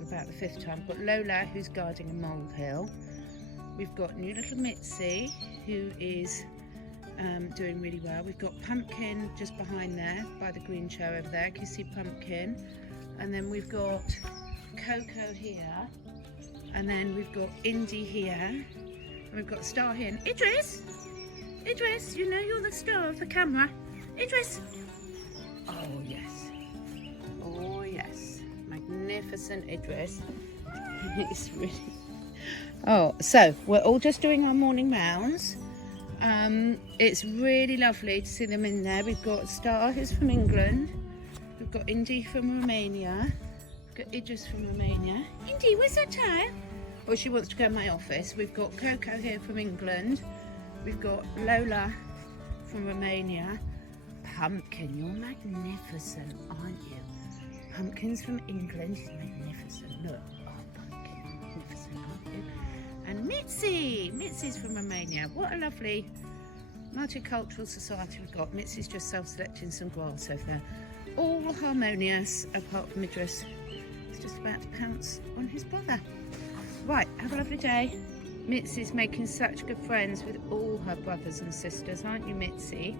for about the 5th time. We've got Lola, who's guarding a molehill. We've got new little Mitzi, who is doing really well. We've got Pumpkin just behind there, by the green chair over there. Can you see Pumpkin? And then we've got Coco here. And then we've got Indy here. And we've got Star here. And Idris! Idris, you know you're the star of the camera. Idris! Oh, yes. Oh, yes. Magnificent Idris. It's really... Oh, so we're all just doing our morning rounds. It's really lovely to see them in there. We've got Star, who's from England. We've got Indy from Romania. We've got Idris from Romania. Indy, where's that tie? Well, she wants to go in my office. We've got Coco here from England. We've got Lola from Romania. Pumpkin, you're magnificent, aren't you? Pumpkin's from England. She's magnificent. Look. Oh, Pumpkin, magnificent, aren't you? And Mitzi. Mitzi's from Romania. What a lovely multicultural society we've got. Mitzi's just self-selecting some grass over there. All harmonious, apart from Idris. He's just about to pounce on his brother. Right, have a lovely day. Mitzi's making such good friends with all her brothers and sisters, aren't you, Mitzi?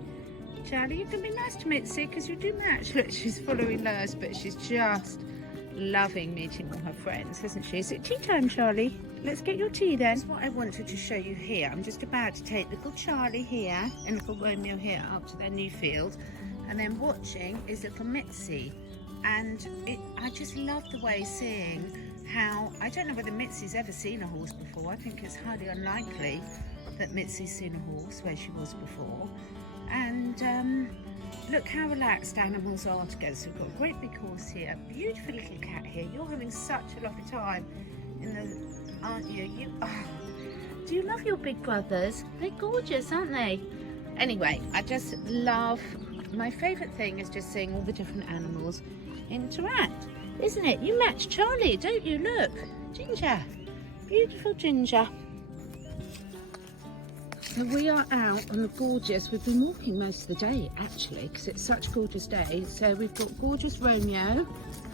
Charlie, you can be nice to Mitzi because you do match. Look, she's following Lurs, but she's just loving meeting all her friends, isn't she? Is it tea time, Charlie? Let's get your tea then. That's what I wanted to show you here. I'm just about to take little Charlie here and little Romeo here up to their new field, and then watching is little Mitzi. And I just love the way seeing how, I don't know whether Mitzi's ever seen a horse before. I think it's highly unlikely that Mitzi's seen a horse where she was before. And look how relaxed animals are together. So we've got a great big horse here, beautiful little cat here. You're having such a lovely time in the, aren't you? Do you love your big brothers? They're gorgeous, aren't they? Anyway, I just love, my favourite thing is just seeing all the different animals interact, isn't it? You match Charlie, don't you? Look, Ginger, beautiful Ginger. So we are out on the gorgeous, we've been walking most of the day actually because it's such a gorgeous day. So we've got gorgeous Romeo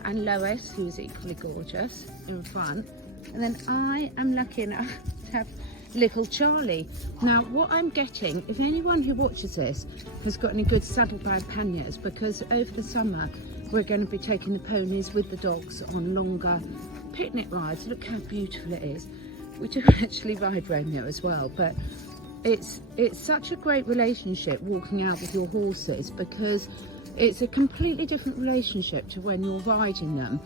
and Lois, who's equally gorgeous, in front, and then I am lucky enough to have little Charlie. Now what I'm getting, if anyone who watches this has got any good saddlebag panniers, because over the summer we're going to be taking the ponies with the dogs on longer picnic rides. Look how beautiful it is. We do actually ride Romeo as well, but it's such a great relationship walking out with your horses, because it's a completely different relationship to when you're riding them.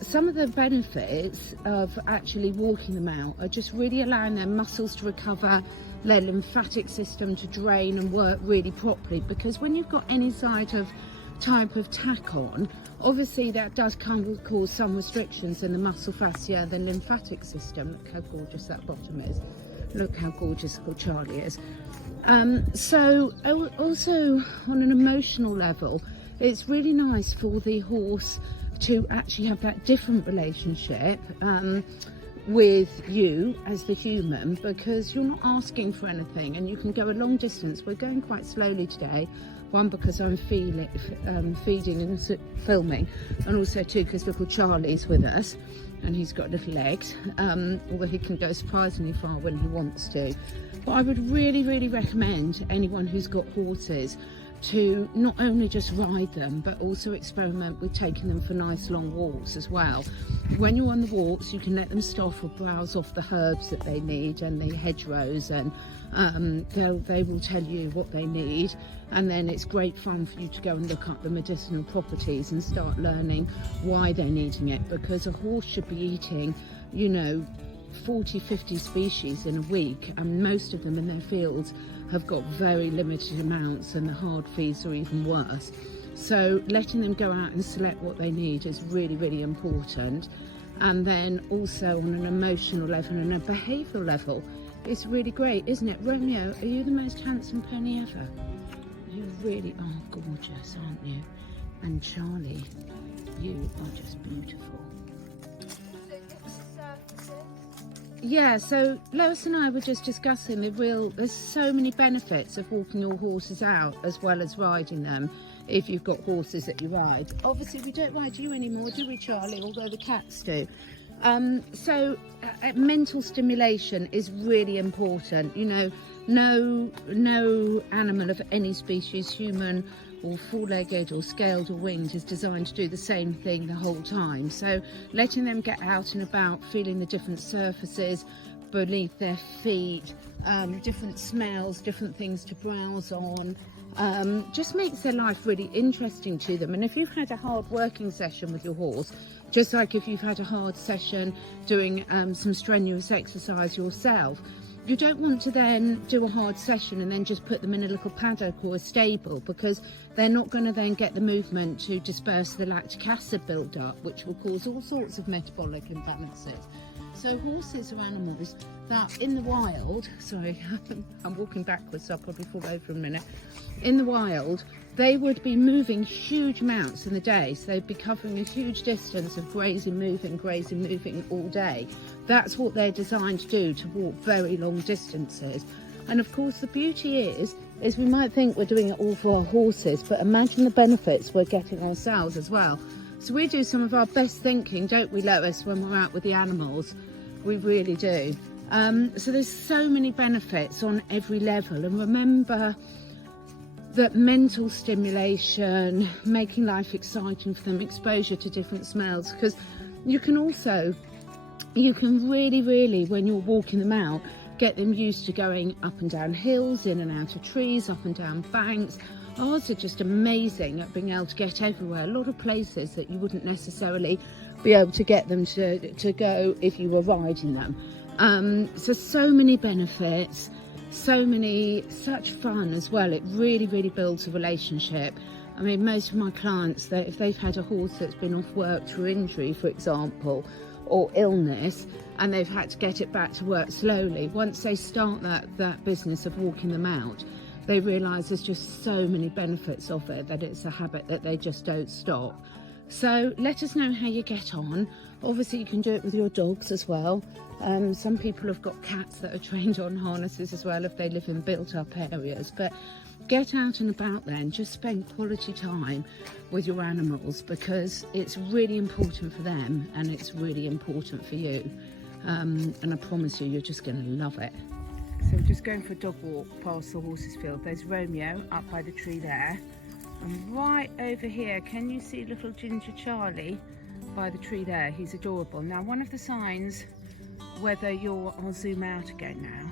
Some of the benefits of actually walking them out are just really allowing their muscles to recover, their lymphatic system to drain and work really properly, because when you've got any type of tack on, obviously that does cause some restrictions in the muscle fascia, the lymphatic system. Look how gorgeous that bottom is. Look how gorgeous little Charlie is. So also on an emotional level, it's really nice for the horse to actually have that different relationship with you as the human, because you're not asking for anything and you can go a long distance. We're going quite slowly today, one because I'm feeding and filming, and also two because little Charlie's with us and he's got little legs, although he can go surprisingly far when he wants to. But I would really recommend anyone who's got horses to not only just ride them, but also experiment with taking them for nice long walks as well. When you're on the walks, you can let them stop or browse off the herbs that they need and the hedgerows, and they will tell you what they need. And then it's great fun for you to go and look up the medicinal properties and start learning why they're needing it, because a horse should be eating, you know, 40-50 species in a week, and most of them in their fields have got very limited amounts, and the hard feeds are even worse. So letting them go out and select what they need is really important. And then also on an emotional level and a behavioural level, it's really great, isn't it? Romeo, are you the most handsome pony ever? You really are gorgeous, aren't you? And Charlie, you are just beautiful. Yeah, so Lois and I were just discussing there's so many benefits of walking your horses out as well as riding them. if you've got horses that you ride. Obviously we don't ride you anymore, do we, Charlie? Although the cats do. Mental stimulation is really important. You know, no animal of any species, human or four-legged or scaled or winged, is designed to do the same thing the whole time. So letting them get out and about, feeling the different surfaces beneath their feet, different smells, different things to browse on, just makes their life really interesting to them. And if you've had a hard working session with your horse, just like if you've had a hard session doing some strenuous exercise yourself, you don't want to then do a hard session and then just put them in a little paddock or a stable, because they're not going to then get the movement to disperse the lactic acid build-up, which will cause all sorts of metabolic imbalances. So horses are animals that in the wild, sorry, I'm walking backwards, so I'll probably fall over in a minute. In the wild, they would be moving huge amounts in the day. So they'd be covering a huge distance of grazing, moving all day. That's what they're designed to do, to walk very long distances. And of course, the beauty is we might think we're doing it all for our horses, but imagine the benefits we're getting ourselves as well. So we do some of our best thinking, don't we, Lois, when we're out with the animals? We really do. So there's so many benefits on every level. And remember that mental stimulation, making life exciting for them, exposure to different smells, because you can really, when you're walking them out, get them used to going up and down hills, in and out of trees, up and down banks. Ours are just amazing at being able to get everywhere. A lot of places that you wouldn't necessarily be able to get them to go if you were riding them. So many benefits, such fun as well. It really builds a relationship. I mean, most of my clients, if they've had a horse that's been off work through injury, for example, or illness, and they've had to get it back to work slowly, once they start that business of walking them out, they realise there's just so many benefits of it, that it's a habit that they just don't stop. So let us know how you get on. Obviously you can do it with your dogs as well. Some people have got cats that are trained on harnesses as well if they live in built up areas. But get out and about then, just spend quality time with your animals, because it's really important for them and it's really important for you. And I promise you're just going to love it. So we're just going for a dog walk past the horses field. There's Romeo up by the tree there. And right over here, can you see little ginger Charlie by the tree there? He's adorable. Now, one of the signs whether I'll zoom out again now.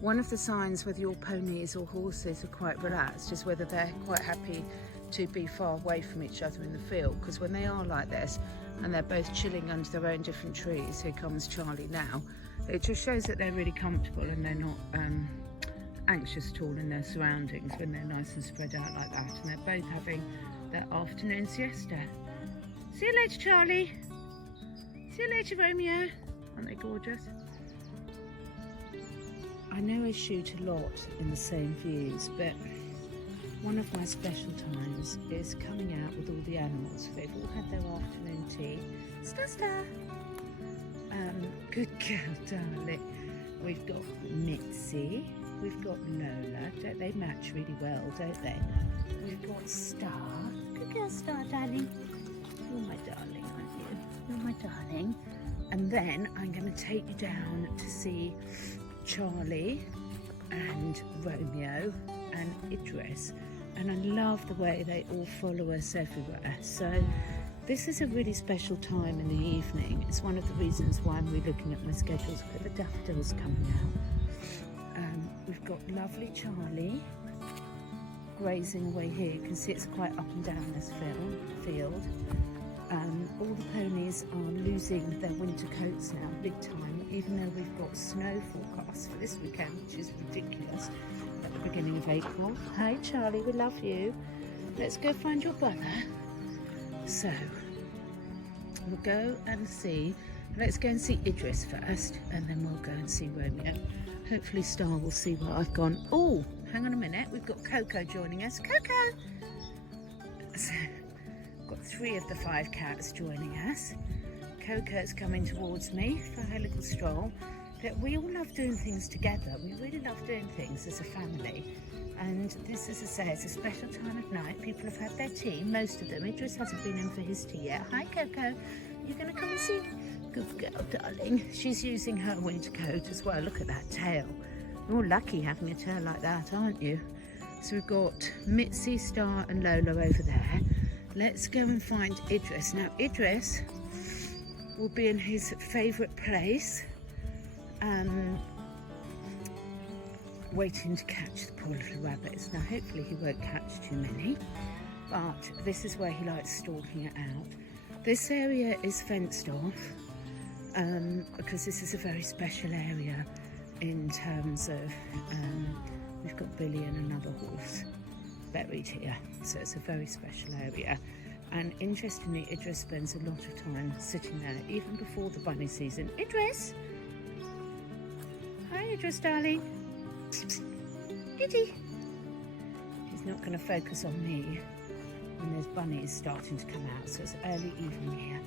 One of the signs whether your ponies or horses are quite relaxed is whether they're quite happy to be far away from each other in the field, because when they are like this and they're both chilling under their own different trees, here comes Charlie now, it just shows that they're really comfortable and they're not anxious at all in their surroundings when they're nice and spread out like that, and they're both having their afternoon siesta. See you later, Charlie. See you later, Romeo. Aren't they gorgeous? I know I shoot a lot in the same views, but one of my special times is coming out with all the animals. They've all had their afternoon tea. Star. Good girl, darling. We've got Mitzi. We've got Lola. Don't they match really well, don't they? We've got Star. Good girl, Star, darling. You're my darling, aren't you? You're my darling. And then I'm going to take you down to see Charlie and Romeo and Idris. And I love the way they all follow us everywhere. So this is a really special time in the evening. It's one of the reasons why I'm relooking at my schedules, where the daffodils coming out. We've got lovely Charlie grazing away here. You can see it's quite up and down this field. All the ponies are losing their winter coats now, big time, even though we've got snow forecast for this weekend, which is ridiculous, at the beginning of April. Hey Charlie, we love you. Let's go find your brother. So, we'll go and see, let's go and see Idris first, and then we'll go and see Romeo. Hopefully Star will see where I've gone. Oh, hang on a minute, we've got Coco joining us. Coco! So, got 3 of the 5 cats joining us. Coco's coming towards me for her little stroll. that we all love doing things together. We really love doing things as a family. And this, as I say, it's a special time of night. People have had their tea, most of them. Idris hasn't been in for his tea yet. Hi, Coco. You're going to come and see? Good girl, darling. She's using her winter coat as well. Look at that tail. You're lucky having a tail like that, aren't you? So we've got Mitzi, Star and Lola over there. Let's go and find Idris. Now, Idris will be in his favourite place, waiting to catch the poor little rabbits. Now, hopefully he won't catch too many, but this is where he likes stalking it out. This area is fenced off because this is a very special area in terms of we've got Billy and another horse buried here, so it's a very special area. And interestingly, Idris spends a lot of time sitting there even before the bunny season. Idris! Hi, Idris, darling. Iddy! He's not going to focus on me when there's bunnies starting to come out, so it's early evening here.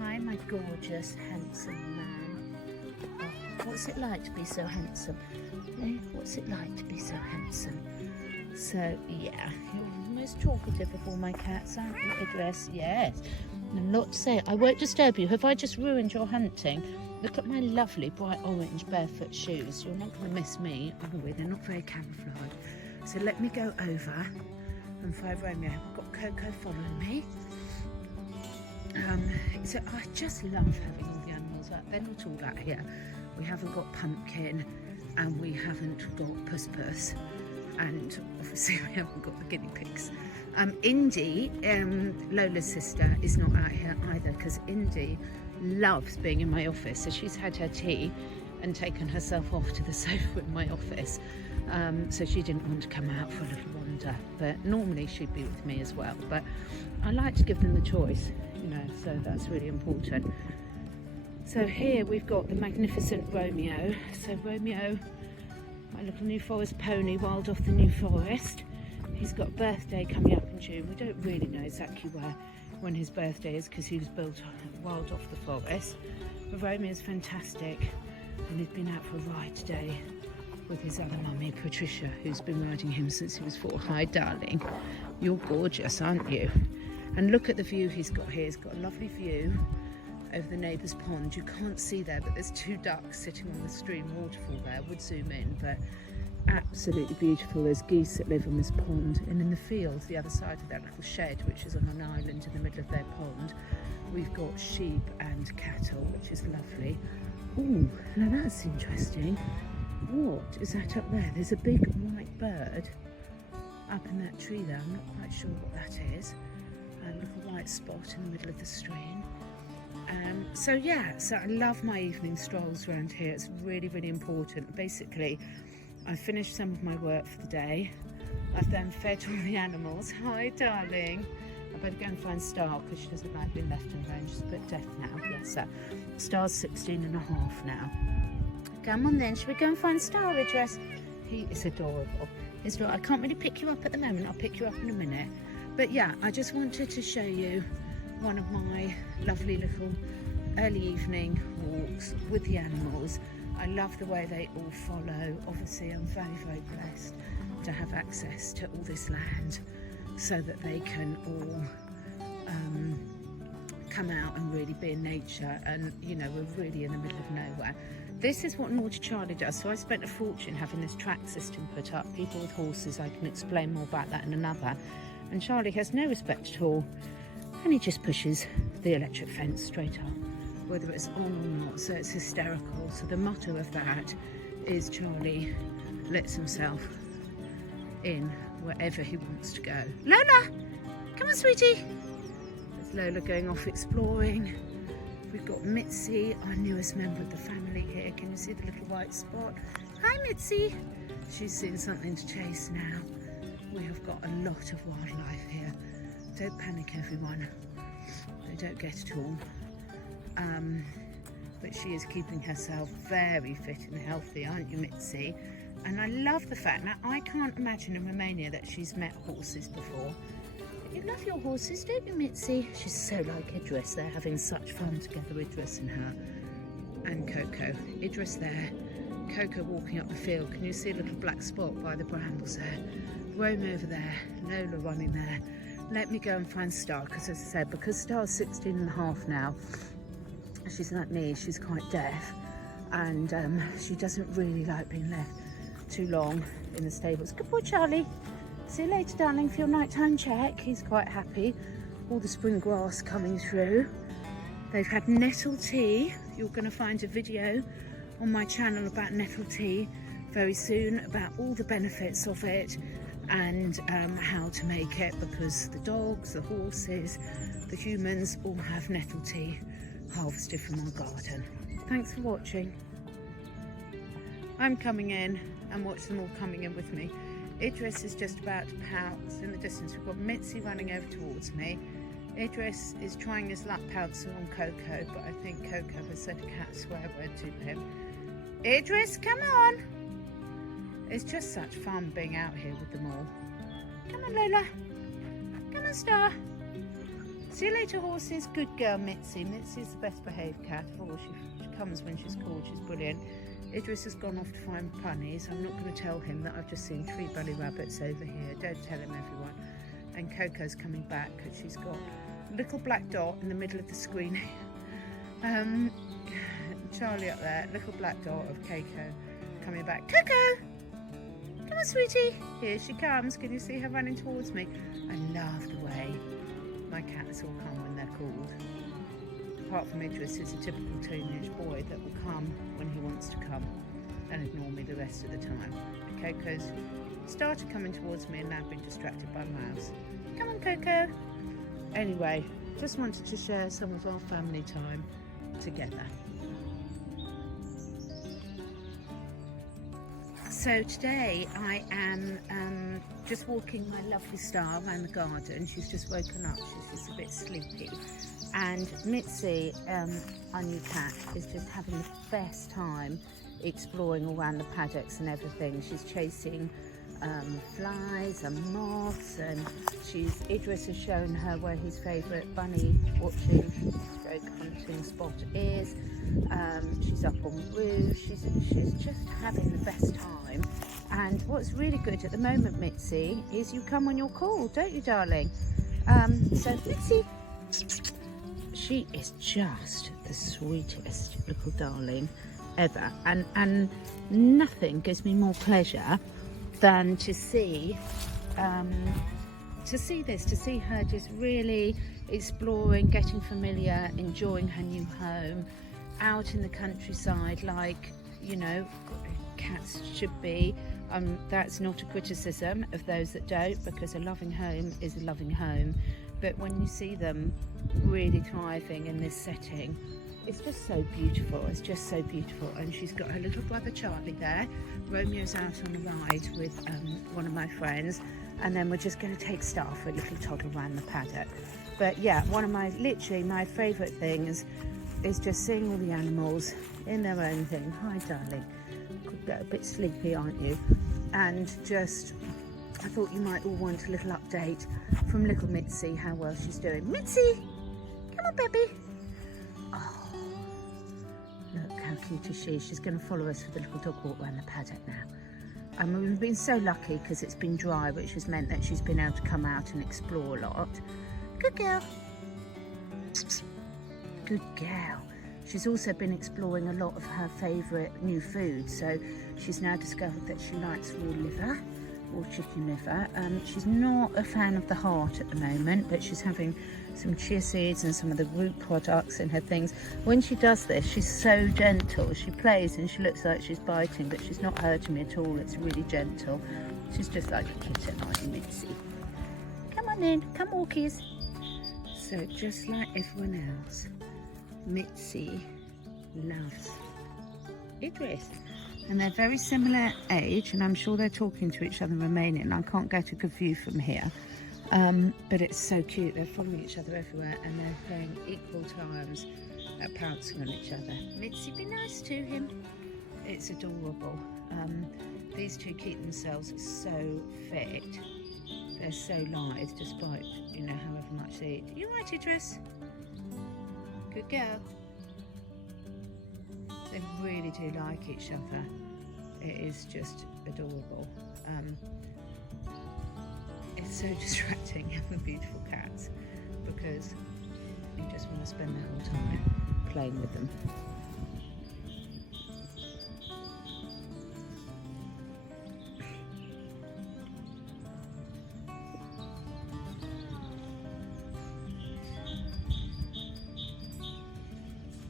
Hi, my gorgeous, handsome man. Oh, what's it like to be so handsome? Eh? What's it like to be so handsome? So, yeah, you're the most talkative of all my cats, aren't you, Idris? Yes. And a lot to say. I won't disturb you. Have I just ruined your hunting? Look at my lovely bright orange barefoot shoes. You're not going to miss me, are we? They're not very camouflaged. So let me go over and find Romeo. I've got Coco following me. So I just love having all the animals out. They're not all out here. We haven't got Pumpkin and we haven't got Puss Puss. And obviously we haven't got the guinea pigs. Indy, Lola's sister, is not out here either because Indy loves being in my office. So she's had her tea and taken herself off to the sofa in my office. So she didn't want to come out for a little wander. But normally she'd be with me as well. But I like to give them the choice, you know, so that's really important. So here we've got the magnificent Romeo. So Romeo, my little New Forest pony, wild off the New Forest. He's got a birthday coming up in June. We don't really know exactly when his birthday is because he was built wild off the forest. But Romeo's fantastic and he's been out for a ride today with his other mummy, Patricia, who's been riding him since he was 4. Hi, darling. You're gorgeous, aren't you? And look at the view he's got here. He's got a lovely view over the neighbour's pond. You can't see there, but there's 2 ducks sitting on the stream waterfall there. I would zoom in, but absolutely beautiful. There's geese that live on this pond, and in the fields, the other side of that little shed, which is on an island in the middle of their pond, we've got sheep and cattle, which is lovely. Oh, now that's interesting. What is that up there? There's a big white bird up in that tree there. I'm not quite sure what that is. A little white spot in the middle of the stream. So yeah, so I love my evening strolls around here. It's really, really important. Basically, I've finished some of my work for the day. I've then fed all the animals. Hi, darling. I better go and find Star because she doesn't like being left alone. She's a bit deaf now, bless her. Star's 16 and a half now. Come on then, should we go and find Star, Idris? He is adorable. I can't really pick you up at the moment. I'll pick you up in a minute. But yeah, I just wanted to show you one of my lovely little early evening walks with the animals. I love the way they all follow. Obviously, I'm very, very blessed to have access to all this land so that they can all come out and really be in nature. And, you know, we're really in the middle of nowhere. This is what Naughty Charlie does. So I spent a fortune having this track system put up. People with horses, I can explain more about that in another. And Charlie has no respect at all. And he just pushes the electric fence straight up, whether it's on or not, so it's hysterical. So the motto of that is Charlie lets himself in wherever he wants to go. Lola! Come on, sweetie! There's Lola going off exploring. We've got Mitzi, our newest member of the family here. Can you see the little white spot? Hi, Mitzi! She's seen something to chase now. We have got a lot of wildlife here. Don't panic, everyone. They don't get it all. But she is keeping herself very fit and healthy, aren't you, Mitzi? And I love the fact, now I can't imagine in Romania that she's met horses before. You love your horses, don't you, Mitzi? She's so like Idris. They're having such fun together, Idris and her. and Coco. Idris there, Coco walking up the field. Can you see a little black spot by the brambles there? Rome over there, Lola running there. Let me go and find Star, because as I said, because Star's 16 and a half now, she's like me, she's quite deaf, and she doesn't really like being left too long in the stables. Good boy, Charlie. See you later, darling, for your nighttime check. He's quite happy. All the spring grass coming through. They've had nettle tea. You're going to find a video on my channel about nettle tea very soon, about all the benefits of it and how to make it, because the dogs, the horses, the humans all have nettle tea harvested from our garden. Thanks for watching. I'm coming in and watch them all coming in with me. Idris is just about to pounce in the distance. We've got Mitzi running over towards me. Idris is trying his luck pouncing on Coco, but I think Coco has said a cat swear word to him. Idris, come on! It's just such fun being out here with them all. Come on, Lola. Come on, Star. See you later, horses. Good girl, Mitzi. Mitzi's the best behaved cat of all. She comes when she's called. She's brilliant. Idris has gone off to find bunnies. I'm not going to tell him that I've just seen 3 bunny rabbits over here. Don't tell him, everyone. And Coco's coming back because she's got a little black dot in the middle of the screen. Charlie up there, little black dot of Coco coming back. Coco! Come on, sweetie. Here she comes. Can you see her running towards me? I love the way my cats all come when they're called. Apart from Idris, who's a typical teenage boy that will come when he wants to come and ignore me the rest of the time. Coco's started coming towards me and now been distracted by mouse. Come on, Coco. Anyway, just wanted to share some of our family time together. So today I am just walking my lovely Star around the garden. She's just woken up, she's just a bit sleepy. And Mitzi, our new cat, is just having the best time exploring all around the paddocks and everything. She's chasing flies and moths, and Idris has shown her where his favourite bunny watching stroke hunting spot is. She's up on roofs. She's just having the best time. And what's really good at the moment, Mitzi, is you come when you're called, don't you, darling? So Mitzi, she is just the sweetest little darling ever, and nothing gives me more pleasure than to see her just really exploring, getting familiar, enjoying her new home out in the countryside, like, you know, cats should be. That's not a criticism of those that don't, because a loving home is a loving home. But when you see them really thriving in this setting, it's just so beautiful. It's just so beautiful. And she's got her little brother Charlie there. Romeo's out on a ride with one of my friends, and then we're just going to take Star for a little toddle around the paddock. But yeah, one of my favourite things is just seeing all the animals in their own thing. Hi, darling. Could get a bit sleepy, aren't you? And just, I thought you might all want a little update from little Mitzi, how well she's doing. Mitzi, come on, baby. Oh, look how cute is she. She's going to follow us for the little dog walk around the paddock now. And we've been so lucky because it's been dry, which has meant that she's been able to come out and explore a lot. Good girl. Good girl. She's also been exploring a lot of her favourite new foods. So she's now discovered that she likes raw liver, or chicken liver. She's not a fan of the heart at the moment, but she's having some chia seeds and some of the root products in her things. When she does this, she's so gentle. She plays and she looks like she's biting, but she's not hurting me at all. It's really gentle. She's just like a kitten, aren't you, Mitzi? Come on in, come walkies. So just like everyone else, Mitzi loves Idris. And they're very similar age, and I'm sure they're talking to each other in Romanian. I can't get a good view from here, but it's so cute. They're following each other everywhere, and they're playing equal times at pouncing on each other. Mitzi, be nice to him. It's adorable. These two keep themselves so fit. They're so lithe, despite, you know, however much they eat. You right, Idris? Good girl. They really do like each other. It is just adorable. It's so distracting having beautiful cats because you just want to spend their whole time playing with them.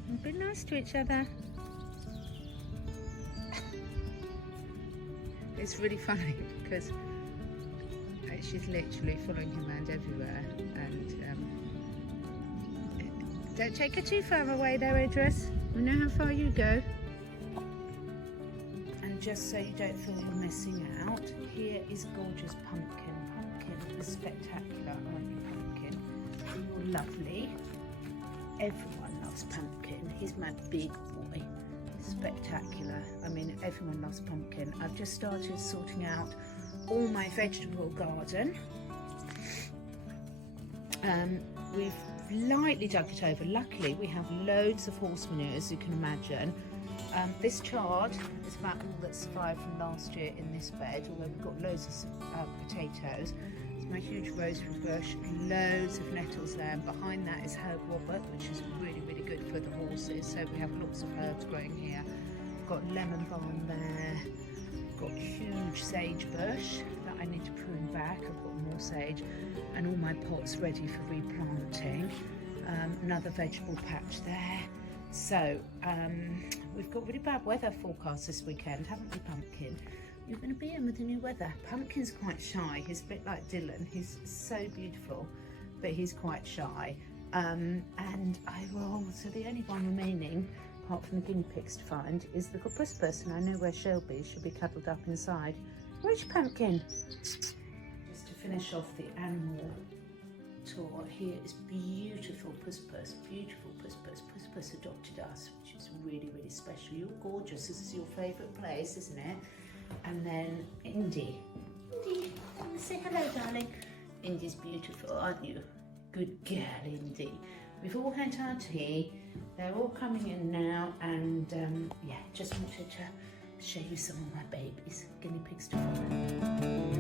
And be nice to each other. It's really funny because she's literally following him around everywhere, and don't take her too far away there, Idris. We know how far you go. And just so you don't feel you're missing out, here is gorgeous Pumpkin. Pumpkin is spectacular, aren't you, Pumpkin? You're lovely. Everyone loves Pumpkin. He's my big boy. Spectacular. I mean, everyone loves Pumpkin. I've just started sorting out all my vegetable garden. We've lightly dug it over. Luckily, we have loads of horse manure, as you can imagine. This chard is about all that survived from last year in this bed, although we've got loads of potatoes. It's my huge rosemary bush, loads of nettles there, and behind that is herb robert, which is really, really good for the horses. So we have lots of herbs growing here. We've got lemon balm there. Got a huge sage bush that I need to prune back. I've got more sage, and all my pots ready for replanting. Another vegetable patch there. So we've got really bad weather forecast this weekend, haven't we, Pumpkin? You're going to be in with the new weather. Pumpkin's quite shy. He's a bit like Dylan. He's so beautiful, but he's quite shy. And I will. So the only one remaining, apart from the guinea pigs to find, is the little puss, and I know where she'll be. She'll be cuddled up inside. Where's your Pumpkin? Just to finish off the animal tour, here is beautiful puss, beautiful puss. Puss adopted us, which is really, really special. You're gorgeous. This is your favourite place, isn't it? And then Indy, say hello, darling. Indy's beautiful, aren't you? Good girl, Indy. We've all had our tea. They're all coming in now, and yeah, just wanted to show you some of my babies, guinea pigs to follow.